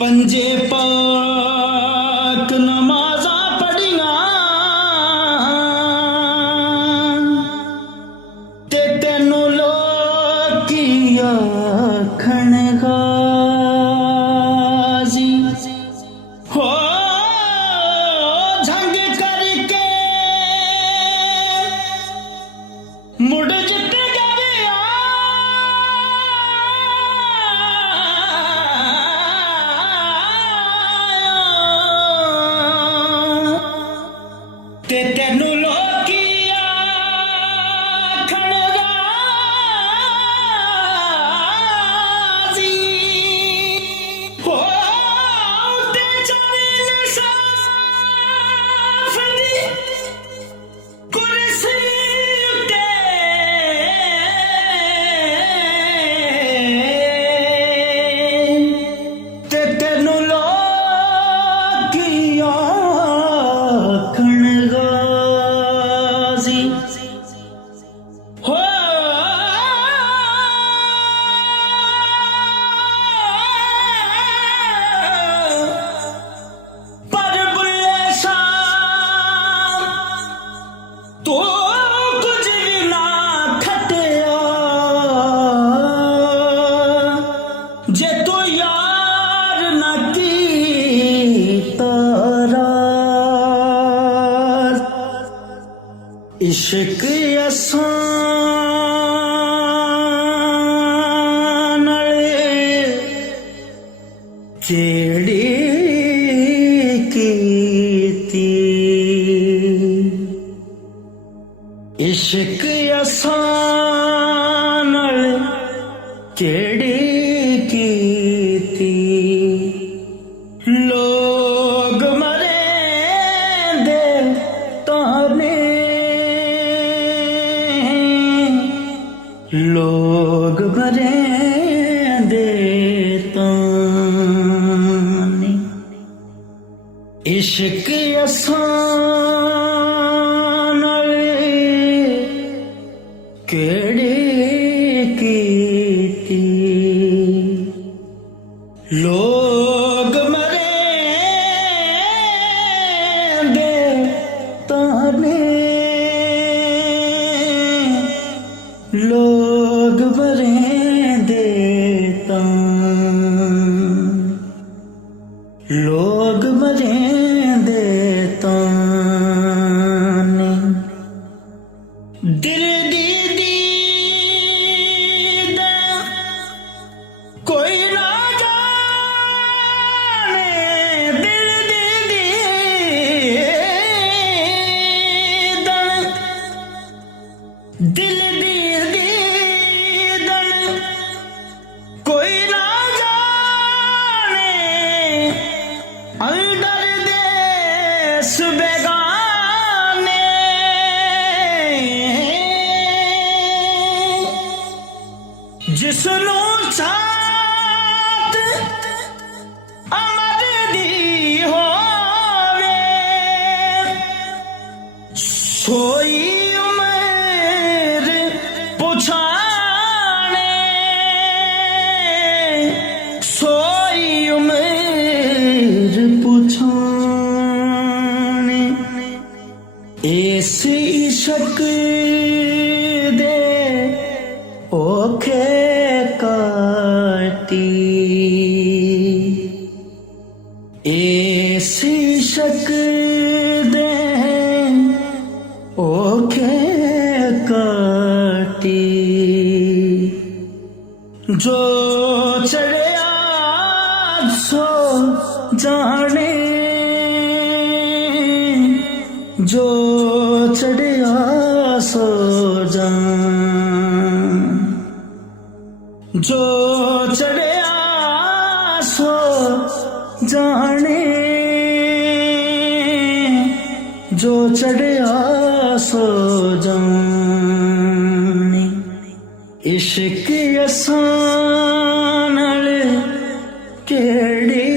पंजे पाक नमाजा पढ़िया ते तेनू लोकी आखण गाजी हो झंग करके मुड़ जित गया ते तेनू लोकी आखण गाजी हो ते चरण साफ दी कुर्सी ते तेनू लोकी आखण गाजी हो पर बुल्ले शाह तो कुछ भी ना खटिया जे तू यार न कीता राज इश्क असान केड़ी कीती इश्क असान केड़ी कीती लोग मरे दे ताने लोग मरे दे ताने इश्क असान केड़ी कीती लोग मरे दे ताने लोग मरे दे लोग मरे दे ताने दिल दी दीद कोई ना जाने दिल दी दीद दिल दी दीद कोई ना जाने अंदर देश बेगाने जिसनू छात अमर दी होवे सोई उमर पुछाने सोई उमर पुछाने ऐसी इश्क दे ओखे काटी ऐसी इश्क दे ओखे काटी जो चढ़िया सो जाने जो चढ़िया सो जान जो चढ़िया सो जाने जो चढ़िया सो जाने इश्क असान केड़ी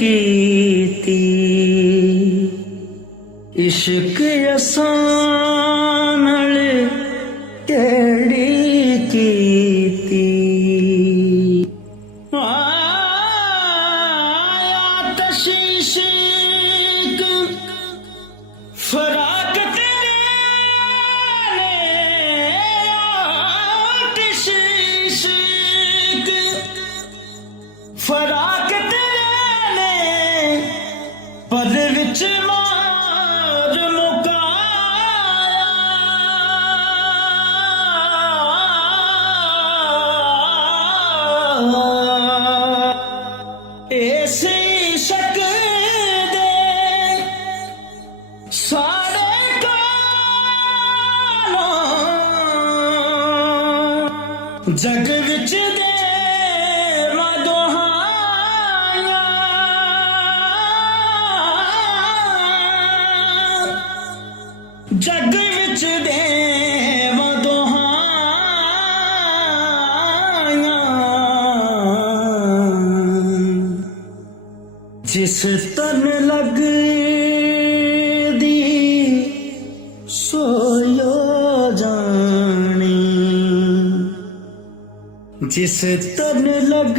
कीती इश्क असान जग विच देवा दुहाइयां, जग विच देवा दुहाइयां, जिस तन लग दी सोयो जाने, जिस तन लग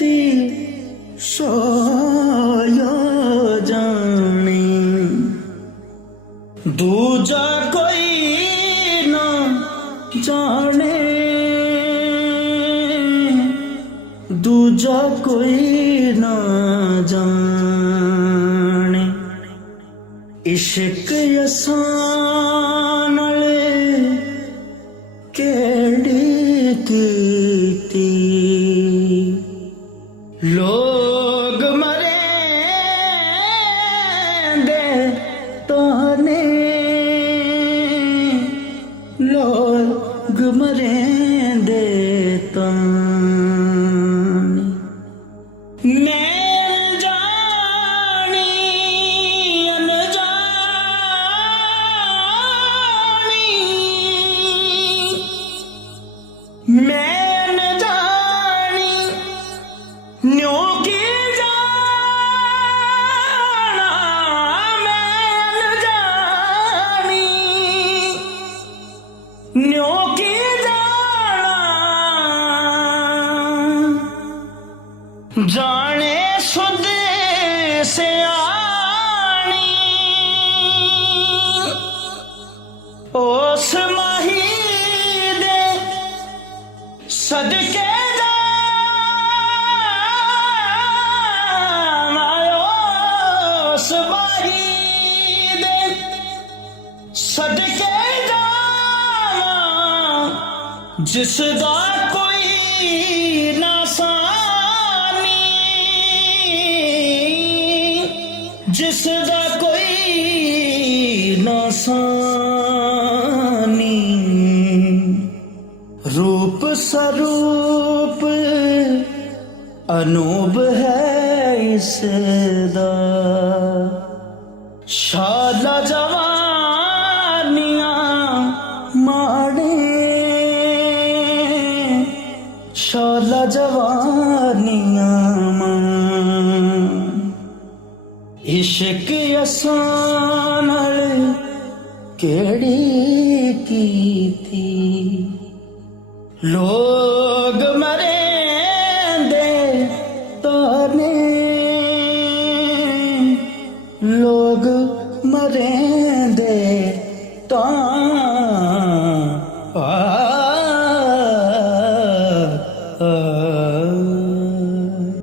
दी सोयो जाने, दूजा कोई ना जाने, दूजा कोई ना जाने। इश्क असां नाल केड़ी कीती, लोग मरेंदे ताने, लोग मरेंदे ताने। मैं अनजानी अनजानी, मैं अनजानी न्यों की जाना, मैं अनजानी न्यों की जाना, जाने सुध सियाणी, उस माही दे सदके जावां, उस माही दे सदके जावां, जिसदा कोई ना सानी, जिसदा कोई ना सानी। रूप स्वरूप अनूप है इसदा, शाला जवानियां माड़े, शाला जवानियां माड़े। इश्क असां नाल केड़ी कीती, लोग मरेंदे ताने, लोग मरेंदे ताने।